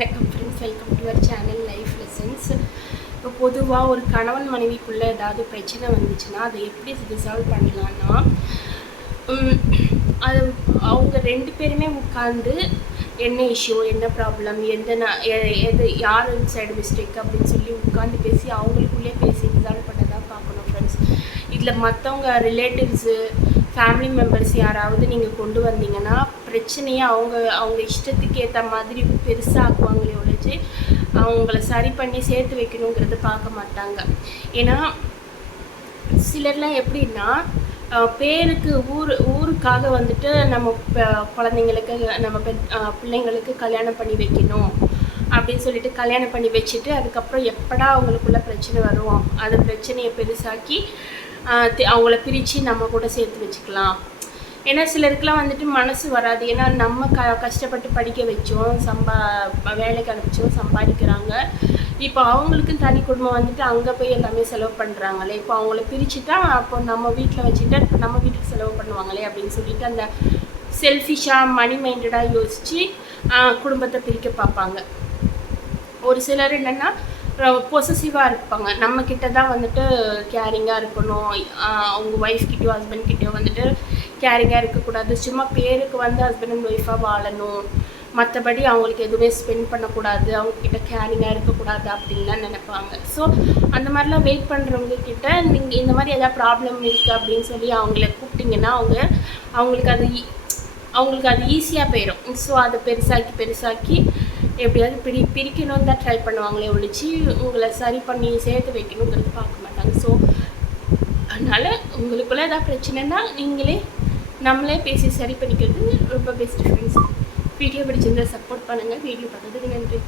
வணக்கம் friends welcome to our channel life lessons இப்போ பொதுவாக ஒரு கணவன் மனைவிக்குள்ளே ஏதாவது பிரச்சனை வந்துச்சுன்னா அதை எப்படி ரிசால்வ் பண்ணலான்னா அது அவங்க ரெண்டு பேருமே உட்காந்து என்ன இஷ்யூ என்ன ப்ராப்ளம் எந்த எ- எது யார் சைடு மிஸ்டேக் அப்படின்னு சொல்லி உட்காந்து பேசி அவங்களுக்குள்ளே பேசி ரிசால்வ் பண்ணதான் பார்க்கணும் ஃப்ரெண்ட்ஸ் இதில் மற்றவங்க ரிலேட்டிவ்ஸு ஃபேமிலி மெம்பர்ஸ் யாராவது நீங்கள் கொண்டு வந்தீங்கன்னா பிரச்சனையை அவங்க அவங்க இஷ்டத்துக்கு ஏற்ற மாதிரி பெருசாக்குவாங்களே ஒழிச்சு அவங்கள சரி பண்ணி சேர்த்து வைக்கணுங்கிறத பார்க்க மாட்டாங்க. ஏன்னா சிலர்லாம் எப்படின்னா பேருக்கு ஊர் ஊருக்காக வந்துட்டு நம்ம குழந்தைங்களுக்கு நம்ம பெ பிள்ளைங்களுக்கு கல்யாணம் பண்ணி வைக்கணும் அப்படின்னு சொல்லிட்டு கல்யாணம் பண்ணி வச்சுட்டு அதுக்கப்புறம் எப்படா அவங்களுக்குள்ள பிரச்சனை வரும்? அந்த பிரச்சனையை பெருசாக்கி அவங்கள பிரித்து நம்ம கூட சேர்த்து வச்சுக்கலாம். ஏன்னா சிலருக்குலாம் வந்துட்டு மனசு வராது. ஏன்னா நம்ம க கஷ்டப்பட்டு படிக்க வச்சோம் சம்பா வேலைக்கு அனுப்பிச்சோம் சம்பாதிக்கிறாங்க. இப்போ அவங்களுக்கும் தனி குடும்பம் வந்துட்டு அங்கே போய் எல்லாமே செலவு பண்ணுறாங்களே இப்போ அவங்கள பிரிச்சுட்டா அப்போ நம்ம வீட்டில் வச்சுட்டா இப்போ நம்ம வீட்டுக்கு செலவு பண்ணுவாங்களே அப்படின்னு சொல்லிட்டு அந்த செல்ஃபிஷாக மணி மைண்டடாக யோசித்து குடும்பத்தை பிரிக்க பார்ப்பாங்க. ஒரு சிலர் என்னென்னா பொசசிவாக இருப்பாங்க. நம்ம கிட்ட தான் வந்துட்டு கேரிங்காக இருக்கணும். அவங்க ஒய்ஃப் கிட்டயோ ஹஸ்பண்ட் கிட்டயோ வந்துட்டு கேரிங்காக இருக்கக்கூடாது. சும்மா பேருக்கு வந்து ஹஸ்பண்ட் அண்ட் ஒய்ஃபாக வாழணும். மற்றபடி அவங்களுக்கு எதுவுமே ஸ்பெண்ட் பண்ணக்கூடாது. அவங்க கிட்ட கேரிங்காக இருக்கக்கூடாது அப்படின்லாம் நினைப்பாங்க. ஸோ அந்த மாதிரிலாம் வெயிட் பண்ணுறவங்க கிட்ட நீங்கள் இந்த மாதிரி எதாவது ப்ராப்ளம் இருக்குது அப்படின்னு சொல்லி அவங்கள கூப்பிட்டிங்கன்னா அவங்க அவங்களுக்கு அது அவங்களுக்கு அது ஈஸியாக போயிடும் ஸோ அதை பெருசாக்கி பெருசாக்கி எப்படியாவது பிரி பிரிக்கணும்னு தான் ட்ரை பண்ணுவாங்களே ஒழிச்சு உங்களை சரி பண்ணி சேர்த்து வைக்கணுங்கிறது பார்க்க மாட்டாங்க. ஸோ அதனால் உங்களுக்குள்ள ஏதாவது பிரச்சனைனா நீங்களே நம்மளே பேசி சரி பண்ணிக்கிறது ரொம்ப பெஸ்ட் ஃப்ரெண்ட்ஸ் வீடியோ பிடிச்சிருந்தா சப்போர்ட் பண்ணுங்கள் வீடியோ பார்த்ததுக்கு நன்றி.